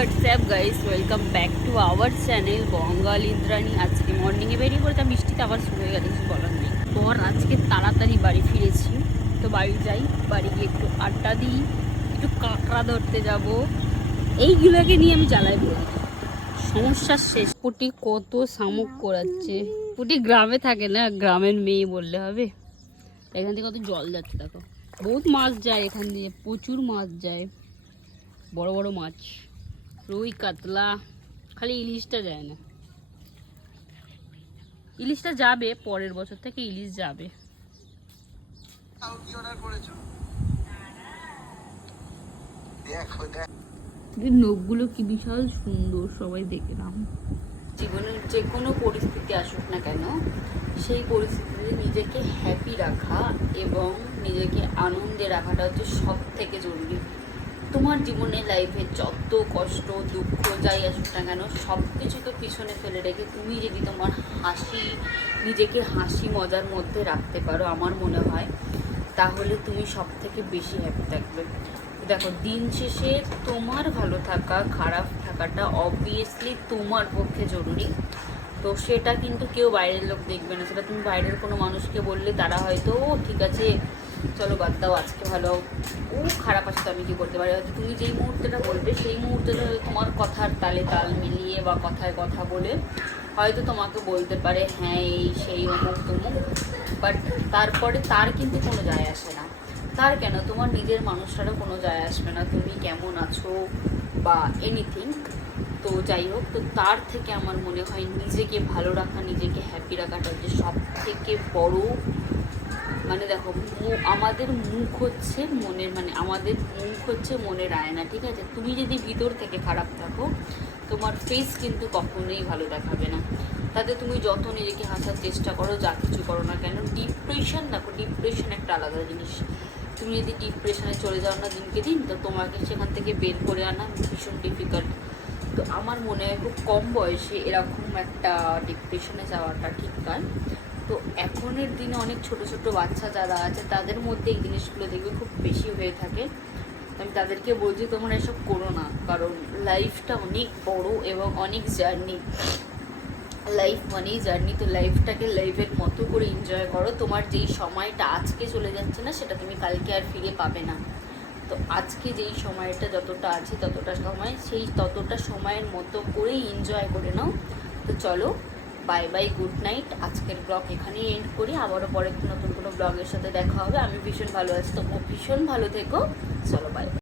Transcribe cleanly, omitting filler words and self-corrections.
WhatsApp guys, welcome back to our channel Bangal Indrani. আজকে মর্নিংয়ে বেরিয়ে পড়েছে, বৃষ্টিতে আবার শুরু হয়ে গেছে, কিছু বলার নেই। পর আজকে তাড়াতাড়ি বাড়ি ফিরেছি, তো বাড়ি যাই, বাড়ি গিয়ে একটু আড্ডা দিই, একটু কাঁকড়া ধরতে যাব, এইগুলোকে নিয়ে আমি জ্বালাই পড়ি। সমস্যার শেষ। পুটি কত শামুক করাচ্ছে, পুটি গ্রামে থাকে না, গ্রামের মেয়ে বললে হবে। এখান থেকে কত জল যাচ্ছে দেখো, বহুত মাছ যায় এখান দিয়ে, প্রচুর মাছ যায়, বড় বড় মাছ, রুই কাতলা। খালি ইলিশটা যায় না, ইলিশটা যাবে পরের বছর থেকে, ইলিশ যাবে। নখগুলো কি বিশাল সুন্দর, সবাই দেখলাম। জীবনের যে কোনো পরিস্থিতি আসুক না কেন, সেই পরিস্থিতিতে নিজেকে হ্যাপি রাখা এবং নিজেকে আনন্দে রাখাটা হচ্ছে সব থেকে জরুরি। তোমার জীবনে লাইফে যত কষ্ট দুঃখ যাই আসুক না কেন, সব কিছু তো পিছনে ফেলে রেখে তুমি যদি তোমার নিজেকে হাসি মজার মধ্যে রাখতে পারো, আমার মনে হয় তাহলে তুমি সব থেকে বেশি হ্যাপি থাকবে। দেখো, দিন শেষে তোমার ভালো থাকা খারাপ থাকাটা অবভিয়াসলি তোমার পক্ষে জরুরি। তো সেটা কিন্তু কেউ বাইরের লোক দেখবে না, সেটা তুমি বাইরের কোনো মানুষকে বললে তারা হয়তো ঠিক আছে চলো বাদ দাও, আজকে ভালো, ও খারাপ আছে তো আমি কী করতে পারি। হয়তো তুমি যেই মুহূর্তেটা বলবে সেই মুহূর্তেটা তোমার কথার তালে তাল মিলিয়ে বা কথায় কথা বলে হয়তো তোমাকে বলতে পারে হ্যাঁ এই সেই অমুক তমুক, বাট তারপরে তার কিন্তু কোনো যায় আসে না। তার কেন, তোমার নিজের মানুষটারও কোনো যায় আসবে না তুমি কেমন আছো বা এনিথিং। তো যাই হোক, তো তার থেকে আমার মনে হয় নিজেকে ভালো রাখা, নিজেকে হ্যাপি রাখাটা হচ্ছে সব থেকে বড়। মানে দেখো, আমাদের মুখ হচ্ছে মনের, মানে আমাদের মুখ হচ্ছে মনের আয়না, ঠিক আছে? তুমি যদি ভিতর থেকে খারাপ থাকো, তোমার ফেস কিন্তু কখনোই ভালো দেখাবে না। তাতে তুমি যত নিজেকে হাসার চেষ্টা করো, যা কিছু করো না কেন, ডিপ্রেশন, দেখো ডিপ্রেশন একটা আলাদা জিনিস। তুমি যদি ডিপ্রেশনে চলে যাও না দিনকে দিন, তো তোমাকে সেখান থেকে বের করে আনা ভীষণ ডিফিকাল্ট। তো আমার মনে হয় খুব কম বয়সে এরকম একটা ডিপ্রেশনে যাওয়াটা ঠিক নয়। তো এখনের দিনে অনেক ছোট ছোট বাচ্চা যারা আছে তাদের মধ্যে এই জিনিসগুলো দেখবে খুব বেশি হয়ে থাকে। আমি তাদেরকে বলছি তোমরা এসব করো না, কারণ লাইফটা অনেক বড় এবং অনেক জার্নি। লাইফ মানেই জার্নি, তো লাইফটাকে লাইফের মতো করে এনজয় করো। তোমার যেই সময়টা আজকে চলে যাচ্ছে না, সেটা তুমি কালকে আর ফিরে পাবে না। তো আজকে যেই সময়টা যতটা আছে ততটা সময়, সেই ততটা সময়ের মতো করেই এনজয় করে নাও। তো চলো, বাই বাই, গুড নাইট। আজকের ব্লগ এখানেই এন্ড করি, আবারও পরে নতুন কোনো ব্লগের সাথে দেখা হবে। আমি ভীষণ ভালো আছি, তোমরা ভীষণ ভালো থেকো। চলো বাই।